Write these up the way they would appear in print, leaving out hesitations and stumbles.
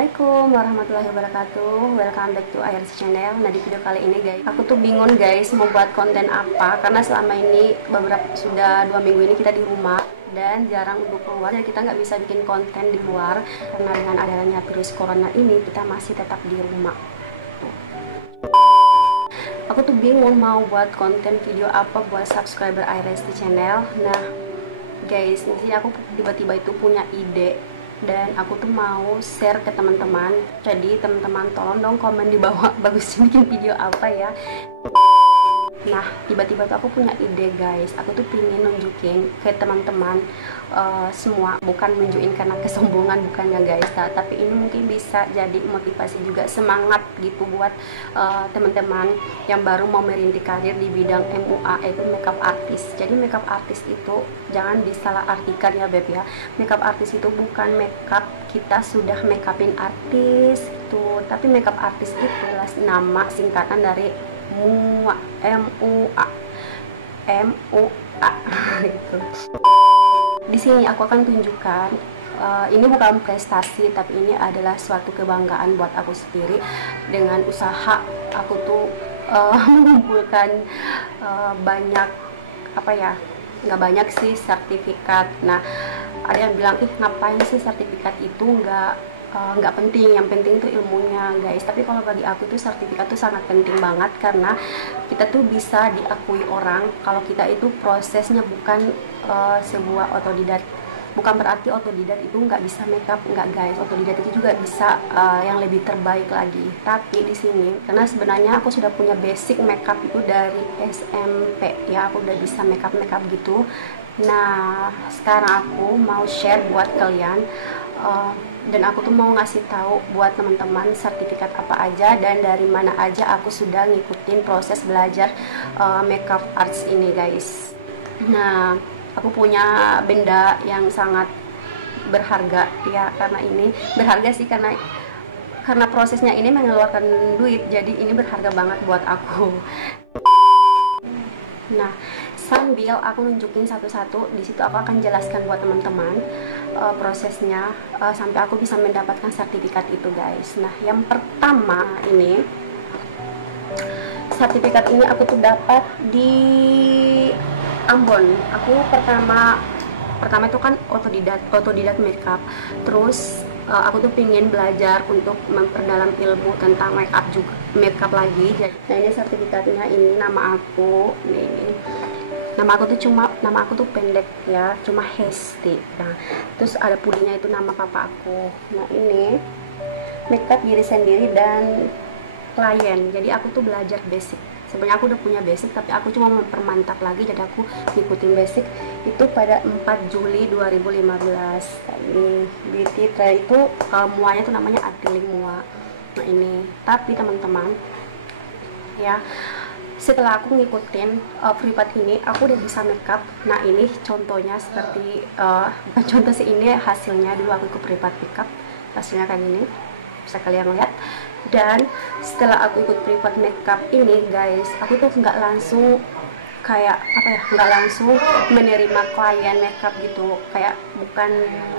Assalamualaikum warahmatullahi wabarakatuh. Welcome back to IRC channel. Nah, di video kali ini guys, aku tuh bingung guys mau buat konten apa, karena selama ini sudah 2 minggu ini kita di rumah dan jarang untuk keluar, jadi kita nggak bisa bikin konten di luar karena dengan adanya virus corona ini kita masih tetap di rumah. Aku tuh bingung mau buat konten video apa buat subscriber IRC channel. Nah guys, di sini aku tiba-tiba itu punya ide dan aku tuh mau share ke teman-teman. Jadi teman-teman tolong dong komen di bawah bagusnya bikin video apa ya. Nah, tiba-tiba tuh aku punya ide guys. Aku tuh pingin nunjukin ke teman-teman semua, bukan nunjukin karena kesombongan, bukannya guys, tapi ini mungkin bisa jadi motivasi juga, semangat gitu buat teman-teman yang baru mau merintis karir di bidang MUA, yaitu makeup artist. Jadi makeup artist itu jangan disalahartikan ya beb ya. Makeup artist itu bukan makeup kita sudah makeupin artis itu, tapi makeup artist itu adalah nama singkatan dari MUA, MUA gitu. Di sini aku akan tunjukkan, ini bukan prestasi, tapi ini adalah suatu kebanggaan buat aku sendiri. Dengan usaha aku tuh mengumpulkan banyak, apa ya, nggak banyak sih sertifikat. Nah, ada yang bilang, ih ngapain sih sertifikat itu, nggak penting, yang penting itu ilmunya guys. Tapi kalau bagi aku tuh sertifikat tuh sangat penting banget, karena kita tuh bisa diakui orang kalau kita itu prosesnya bukan sebuah otodidak. Bukan berarti otodidak itu nggak bisa makeup, nggak guys. Otodidak itu juga bisa yang lebih terbaik lagi. Tapi di sini karena sebenarnya aku sudah punya basic makeup itu dari SMP ya, aku udah bisa makeup gitu. Nah, sekarang aku mau share buat kalian, dan aku tuh mau ngasih tahu buat teman-teman sertifikat apa aja dan dari mana aja aku sudah ngikutin proses belajar makeup arts ini guys. Nah, aku punya benda yang sangat berharga ya, karena ini berharga sih karena prosesnya ini mengeluarkan duit, jadi ini berharga banget buat aku. Nah, sambil aku nunjukin satu-satu, di situ aku akan jelaskan buat teman-teman prosesnya sampai aku bisa mendapatkan sertifikat itu guys. Nah, yang pertama ini, sertifikat ini aku tuh dapat di Ambon. Aku pertama itu kan otodidak makeup. Terus aku tuh pingin belajar untuk memperdalam ilmu tentang makeup lagi. Nah, ini sertifikatnya, ini nama aku nih. Nama aku tuh pendek ya, cuma Hesti. Nah, terus ada pudingnya itu nama papa aku. Nah, ini makeup diri sendiri dan klien. Jadi aku tuh belajar basic. Sebenarnya aku udah punya basic, tapi aku cuma mempermantap lagi, jadi aku ngikutin basic itu pada 4 Juli 2015. Ini beauty tray itu muanya tuh namanya Adilling Mua. Nah, ini, tapi teman-teman ya, setelah aku ngikutin privat ini, aku udah bisa makeup. Nah, ini contohnya seperti bukan contoh sih, ini hasilnya. Dulu aku ikut privat makeup, hasilnya kan ini, bisa kalian lihat. Dan setelah aku ikut privat makeup ini guys, aku tuh nggak langsung kayak apa ya, nggak langsung menerima klien makeup gitu. Kayak bukan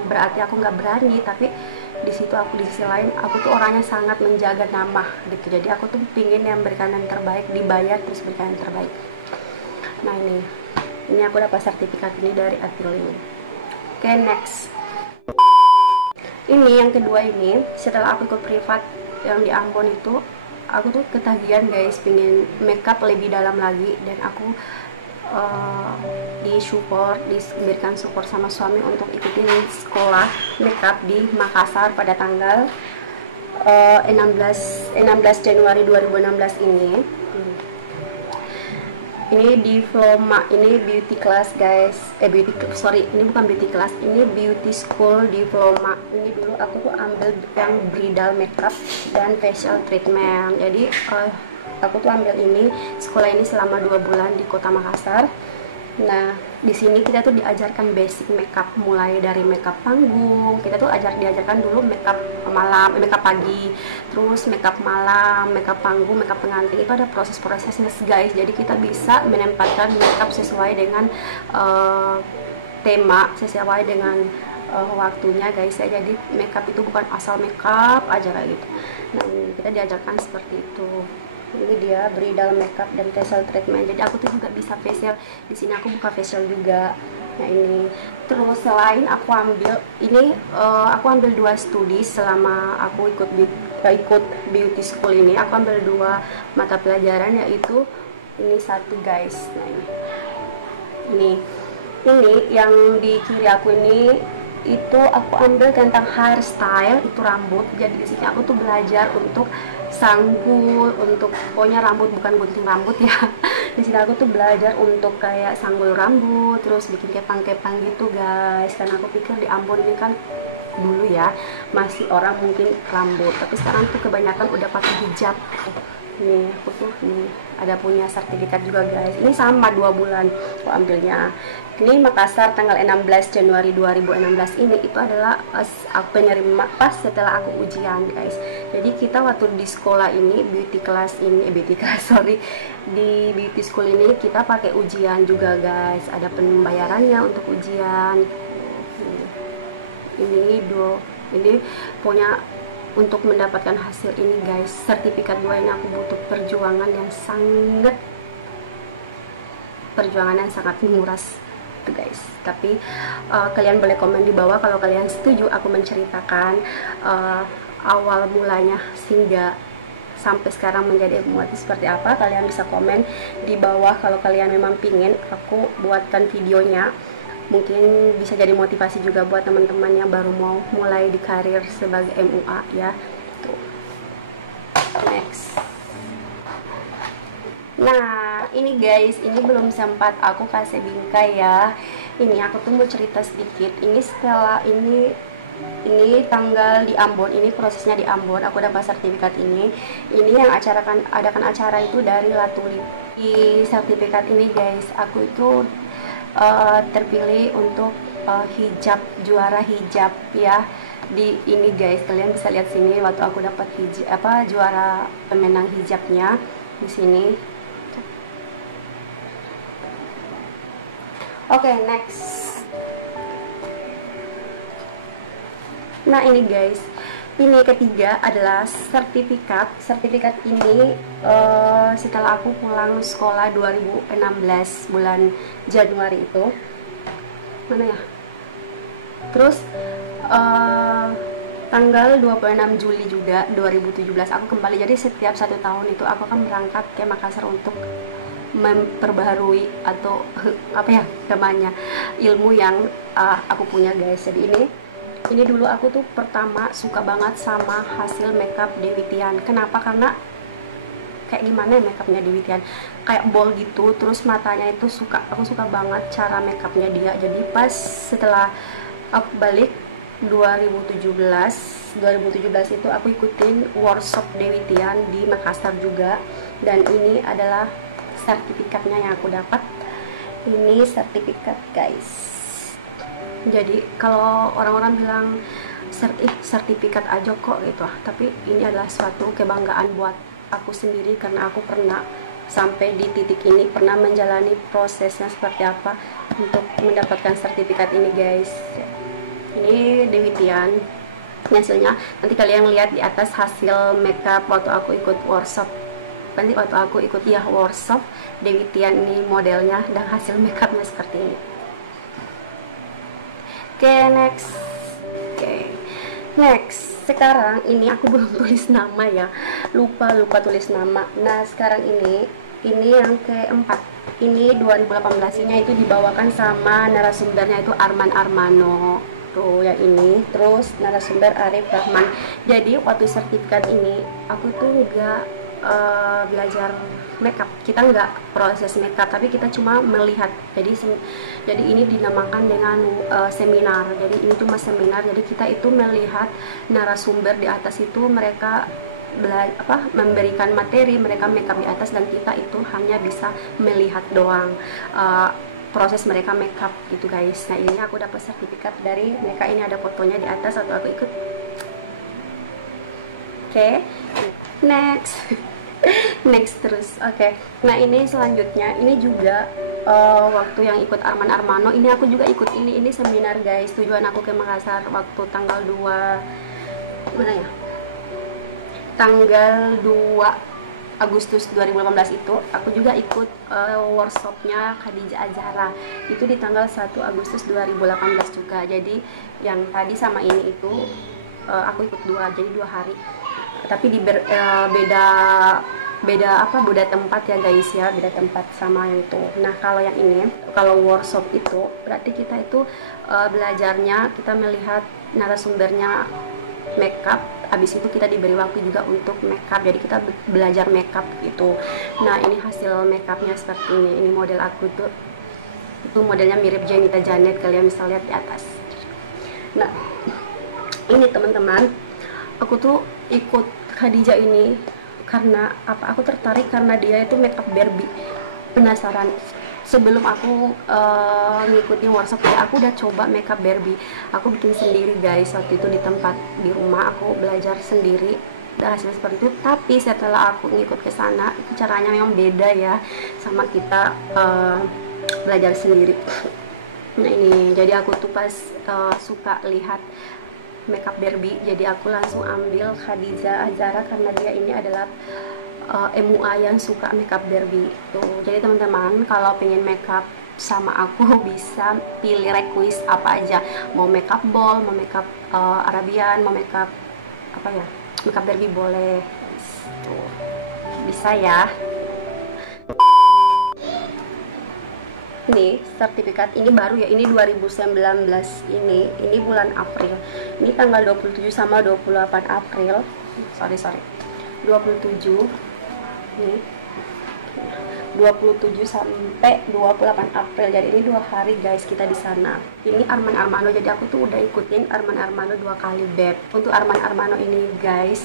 berarti aku nggak berani, tapi di situ aku di sisi lain aku tuh orangnya sangat menjaga nama gitu. Jadi aku tuh pingin yang berikan yang terbaik, dibayar terus berikan yang terbaik. Nah, ini aku dapat sertifikat ini dari Adilling. Oke, next. Ini yang kedua, ini setelah aku ikut privat yang di Ambon itu, aku tuh ketagihan guys, pengen makeup lebih dalam lagi, dan aku diberikan support sama suami untuk ikutin sekolah makeup di Makassar pada tanggal 16 Januari 2016 ini. Ini diploma, ini beauty class guys, ini bukan beauty class, ini beauty school diploma. Ini dulu aku tuh ambil yang bridal makeup dan facial treatment. Jadi aku tuh ambil ini, sekolah ini selama 2 bulan di kota Makassar. Nah, di sini kita tuh diajarkan basic makeup, mulai dari makeup panggung. Kita tuh diajarkan dulu makeup malam, makeup pagi, terus makeup malam, makeup panggung, makeup pengantin. Itu ada proses-prosesnya guys. Jadi kita bisa menempatkan makeup sesuai dengan tema, sesuai dengan waktunya guys ya. Jadi makeup itu bukan asal makeup aja kayak gitu. Nah ini kita diajarkan seperti itu. Ini dia bridal makeup dan facial treatment. Jadi aku tuh juga bisa facial. Di sini aku buka facial juga. Nah ini. Terus selain aku ambil ini, aku ambil 2 studi selama aku ikut beauty school ini. Aku ambil 2 mata pelajaran, yaitu ini satu guys. Nah ini yang di kiri aku ini itu aku ambil tentang hairstyle, itu rambut. Jadi di sini aku tuh belajar untuk sanggul, untuk pokoknya rambut, bukan gunting rambut ya. Di sini aku tuh belajar untuk kayak sanggul rambut, terus bikin kepang-kepang gitu guys. Karena aku pikir di Ambon ini kan dulu ya masih orang mungkin rambut, tapi sekarang tuh kebanyakan udah pakai hijab. Nih aku tuh nih ada punya sertifikat juga guys. Ini sama 2 bulan aku ambilnya. Ini Makassar tanggal 16 Januari 2016 ini itu adalah penerima pas setelah aku ujian guys. Jadi kita waktu di sekolah ini beauty class sorry, di beauty school ini kita pakai ujian juga guys. Ada pembayarannya untuk ujian. Ini punya untuk mendapatkan hasil ini guys, sertifikat 2 ini aku butuh perjuangan yang sangat menguras tuh guys. Tapi kalian boleh komen di bawah kalau kalian setuju aku menceritakan awal mulanya hingga sampai sekarang menjadi ilmuwan seperti apa. Kalian bisa komen di bawah kalau kalian memang pingin aku buatkan videonya. Mungkin bisa jadi motivasi juga buat teman-teman yang baru mau mulai di karir sebagai MUA ya. Tuh. Next. Nah ini guys, ini belum sempat aku kasih bingkai ya. Ini aku tuh mau cerita sedikit. Ini setelah ini tanggal di Ambon, ini prosesnya di Ambon. Aku dapat sertifikat ini. Ini yang adakan acara itu dari Latuli. Di sertifikat ini guys, aku itu terpilih untuk hijab, juara hijab ya. Di ini guys, kalian bisa lihat sini waktu aku dapat juara pemenang hijabnya di sini. Oke, next. Nah ini guys, ini ketiga adalah sertifikat. Sertifikat ini setelah aku pulang sekolah 2016 bulan Januari itu, mana ya? Terus tanggal 26 Juli juga 2017 aku kembali. Jadi setiap 1 tahun itu aku akan berangkat ke Makassar untuk memperbaharui atau apa ya namanya, ilmu yang aku punya guys. Jadi ini dulu aku tuh pertama suka banget sama hasil makeup Dewi Tian. Kenapa? Karena kayak gimana ya makeupnya Dewi Tian, kayak bold gitu. Terus matanya itu aku suka banget cara makeupnya dia. Jadi pas setelah aku balik 2017 itu aku ikutin workshop Dewi Tian di Makassar juga. Dan ini adalah sertifikatnya yang aku dapat. Ini sertifikat guys. Jadi kalau orang-orang bilang sertifikat aja kok gitu, tapi ini adalah suatu kebanggaan buat aku sendiri karena aku pernah sampai di titik ini, pernah menjalani prosesnya seperti apa untuk mendapatkan sertifikat ini guys. Ini Dewi Tian hasilnya. Nanti kalian lihat di atas hasil makeup waktu aku ikut workshop. Nanti waktu aku ikut workshop Dewi Tian, ini modelnya dan hasil makeupnya seperti ini. Next. Next. Sekarang ini aku belum tulis nama ya. Lupa tulis nama. Nah, sekarang ini yang keempat. Ini 2018-nya itu dibawakan sama narasumbernya itu Arman Armano. Tuh ya ini. Terus narasumber Arif Rahman. Jadi waktu sertifikat ini aku tuh enggak belajar makeup, kita nggak proses makeup, tapi kita cuma melihat. Jadi ini dinamakan dengan seminar. Jadi ini cuma seminar. Jadi kita itu melihat narasumber di atas itu, mereka memberikan materi, mereka makeup di atas, dan kita itu hanya bisa melihat doang proses mereka makeup gitu guys. Nah ini aku dapat sertifikat dari mereka. Ini ada fotonya di atas atau aku ikut. Oke. Next. Next terus. Oke. Nah ini selanjutnya, ini juga waktu yang ikut Arman Armano, ini aku juga ikut ini seminar guys. Tujuan aku ke Makassar waktu tanggal 2 mana ya, tanggal 2 Agustus 2018 itu aku juga ikut workshopnya Khadijah Azhara, itu di tanggal 1 Agustus 2018 juga. Jadi yang tadi sama ini itu aku ikut jadi 2 hari, tapi di beda tempat ya guys ya, beda tempat sama yang itu. Nah kalau yang ini, kalau workshop itu berarti kita itu belajarnya, kita melihat narasumbernya makeup, habis itu kita diberi waktu juga untuk makeup, jadi kita belajar makeup gitu. Nah ini hasil makeupnya seperti ini model aku tuh, itu modelnya mirip Janita Janet, kalian bisa lihat di atas. Nah ini teman-teman, aku tuh ikut Khadijah ini karena apa, aku tertarik karena dia itu makeup Barbie. Penasaran, sebelum aku ngikutin workshop ya, aku udah coba makeup Barbie, aku bikin sendiri guys. Waktu itu di tempat di rumah aku belajar sendiri, dan hasil seperti itu. Tapi setelah aku ngikut ke sana, itu caranya memang beda ya sama kita belajar sendiri. Nah ini, jadi aku tuh pas suka lihat makeup Barbie, jadi aku langsung ambil Khadijah Azhara karena dia ini adalah MUA yang suka makeup Barbie tuh. Jadi teman-teman kalau pengen makeup sama aku bisa pilih request apa aja, mau makeup ball, mau makeup Arabian, mau makeup apa ya, makeup Barbie boleh tuh, bisa ya. Ini sertifikat ini baru ya, ini 2019, ini bulan April, ini tanggal 27 sama 28 April, sorry 27 nih, 27 sampai 28 April, jadi ini 2 hari guys kita di sana. Ini Arman Armano, jadi aku tuh udah ikutin Arman Armano 2 kali beb. Untuk Arman Armano ini guys,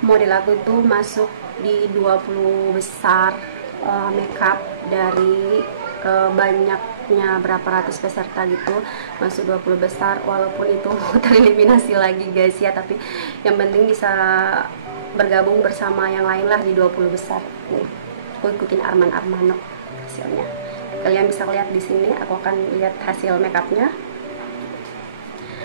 model aku tuh masuk di 20 besar makeup dari banyaknya berapa ratus peserta gitu, masuk 20 besar, walaupun itu tereliminasi lagi guys ya, tapi yang penting bisa bergabung bersama yang lain lah di 20 besar. Nih, aku ikutin Arman Armano hasilnya. Kalian bisa lihat di sini, aku akan lihat hasil makeupnya.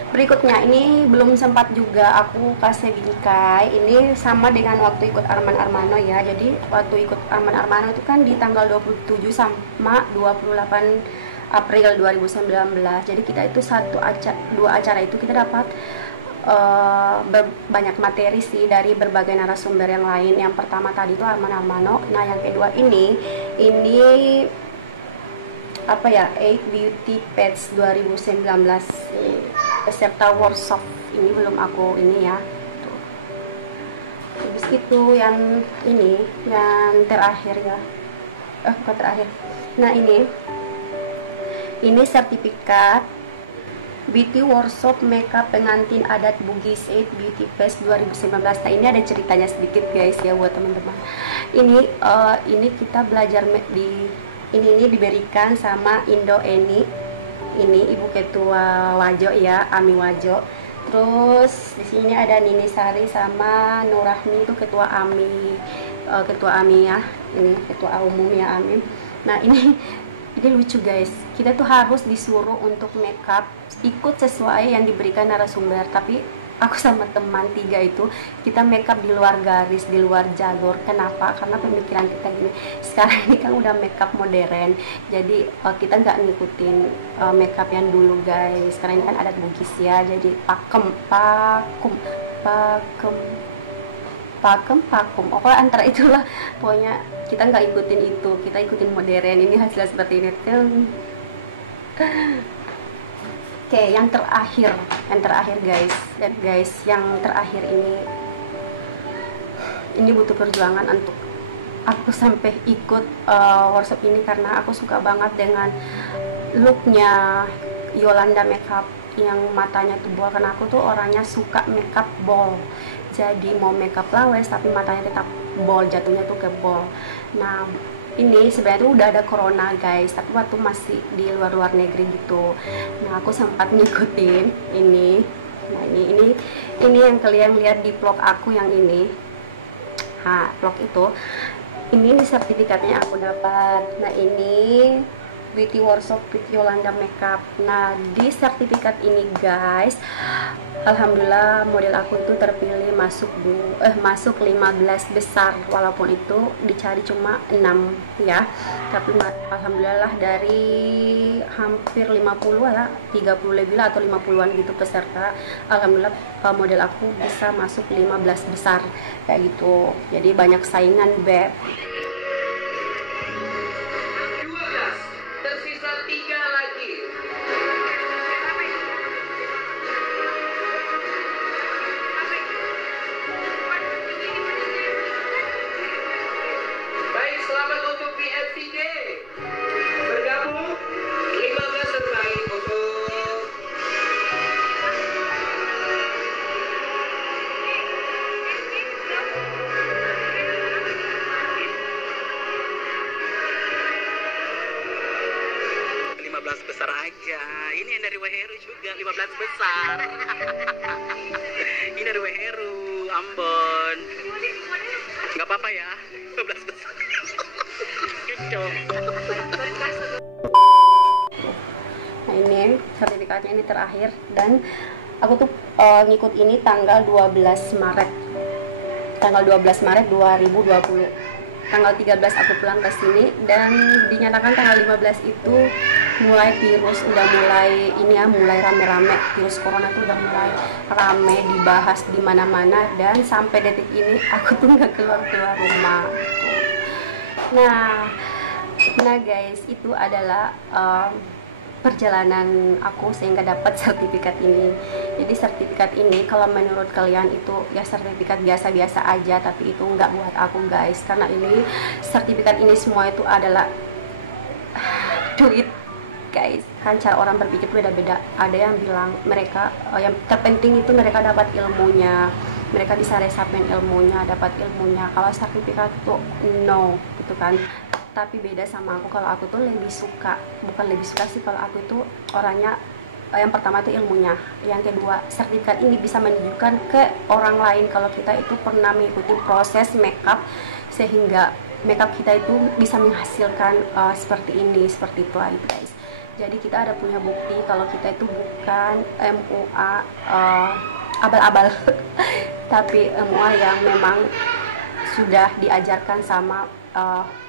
Berikutnya ini belum sempat juga aku kasih bingkai. Ini sama dengan waktu ikut Arman Armano ya. Jadi waktu ikut Arman Armano itu kan di tanggal 27 sama 28 April 2019. Jadi kita itu dua acara itu kita dapat banyak materi sih dari berbagai narasumber yang lain. Yang pertama tadi itu Arman Armano. Nah yang kedua ini apa ya, 8 Beauty Pets 2019 peserta workshop. Ini belum aku ini ya tuh. Terus itu yang ini yang terakhir ya, bukan terakhir. Nah ini sertifikat Beauty Workshop Makeup Pengantin Adat Bugis 8 Beauty Fest 2019. Nah ini ada ceritanya sedikit guys ya buat teman-teman. Ini kita belajar ini diberikan sama Indo Eni, ini Ibu Ketua Wajo ya, Ami Wajo. Terus di sini ada Nini Sari sama Nurahmi, itu Ketua Ami ya, ini Ketua Umum ya Ami. Nah ini lucu guys, kita tuh harus disuruh untuk makeup ikut sesuai yang diberikan narasumber, tapi aku sama teman 3 itu kita makeup di luar garis, di luar jalur. Kenapa? Karena pemikiran kita gini, sekarang ini kan udah makeup modern, jadi kita nggak ngikutin makeup yang dulu guys. Sekarang ini kan adat Bugis ya, jadi pakem, pokoknya antara itulah, pokoknya kita nggak ikutin itu, kita ikutin modern. Ini hasilnya seperti ini tuh. Oke, yang terakhir guys, dan guys yang terakhir ini butuh perjuangan untuk aku sampai ikut workshop ini, karena aku suka banget dengan looknya Yolanda Makeup yang matanya tebal, karena aku tuh orangnya suka makeup bold. Jadi mau makeup lawes tapi matanya tetap bold, jatuhnya tuh ke bold. Nah ini sebenarnya tuh udah ada corona guys, tapi waktu masih di luar negeri gitu. Nah aku sempat ngikutin ini. Nah ini yang kalian lihat di vlog aku yang ini. Nah, vlog itu ini sertifikatnya aku dapat. Nah, ini Beauty Workshop with Yolanda Makeup. Nah, di sertifikat ini guys, alhamdulillah model aku itu terpilih masuk 15 besar, walaupun itu dicari cuma 6 ya. Tapi alhamdulillah dari hampir 50 ya, 30 lebih lah atau 50-an gitu peserta. Alhamdulillah model aku bisa masuk 15 besar kayak gitu. Jadi banyak saingan, beb. Besar aja. Ini yang dari Weheru juga 15 besar. Ini dari Weheru Ambon. Nggak apa-apa ya, 15 besar. Nah, ini sertifikatnya ini terakhir, dan aku tuh ngikut ini tanggal 12 Maret. Tanggal 12 Maret 2020. Tanggal 13 aku pulang ke sini, dan dinyatakan tanggal 15 itu mulai virus udah mulai ini ya, mulai rame-rame, virus corona tuh udah mulai rame dibahas di mana-mana, dan sampai detik ini aku tuh nggak keluar rumah. Nah guys, itu adalah perjalanan aku sehingga dapat sertifikat ini. Jadi sertifikat ini kalau menurut kalian itu ya sertifikat biasa-biasa aja, tapi itu nggak buat aku guys, karena ini sertifikat ini semua itu adalah duit guys. Kan cara orang berpikir beda-beda. Ada yang bilang mereka yang terpenting itu mereka dapat ilmunya, mereka bisa resapen ilmunya, dapat ilmunya. Kalau sertifikat itu no gitu kan. Tapi beda sama aku. Kalau aku tuh lebih suka, bukan lebih suka sih, kalau aku itu orangnya yang pertama itu ilmunya, yang kedua sertifikat ini bisa menunjukkan ke orang lain kalau kita itu pernah mengikuti proses makeup sehingga makeup kita itu bisa menghasilkan seperti ini, seperti itu aja guys. Jadi kita ada punya bukti kalau kita itu bukan MUA abal-abal tapi MUA yang memang sudah diajarkan sama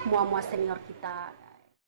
mua-mua senior kita.